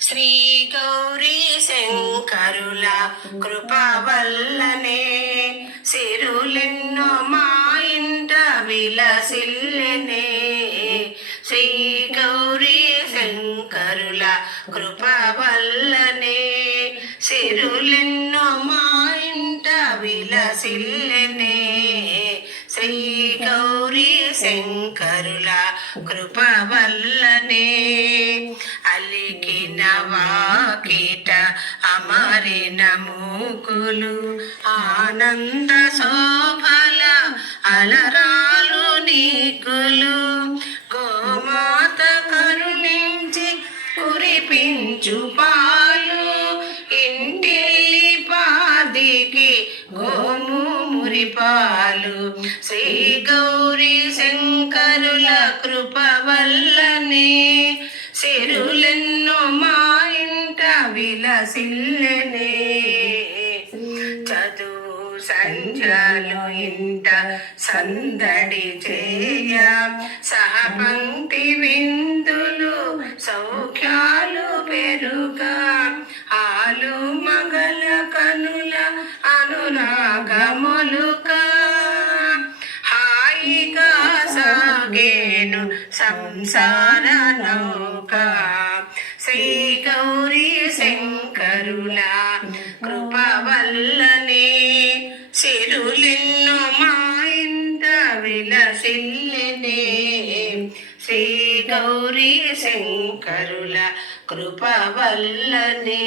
శ్రీ గౌరీ శంకరుల కృప వల్లనే సిరులెన్నో మా ఇంట విలసిల్లెనే. శ్రీ గౌరీ శంకరుల కృప వల్లనే సిరులెన్నో మా ఇంట విలసిల్లెనే. శ్రీ గౌరీ శంకరుల కృప వల్లనే అలికిన వాకిట అమరిన మూకులు ఆనంద శోభల అలరాలు నీకులు గోమాత కరుణించి కురిపించు పాలు ఇంటిల్లి పాదికి గోము మురిపాలు. శ్రీ గౌరీ శంకరుల కృప వల్లనే సిరులెన్నో మా ఇంట విలసిల్లెనే. చదువు సంధ్యలు ఇంట సందడి చేయ సహపంక్తి విందులు సౌఖ్యాలు పెరుగా ఆలు మగల కనుల అనురాగములుక హాయిగా సాగేను సంసార నౌక. శ్రీ గౌరీ శంకరుల కృప వల్లనే సిరులెన్నో మా ఇంట విలసిల్లెనే. శ్రీ గౌరీ శంకరుల కృప వల్లనే.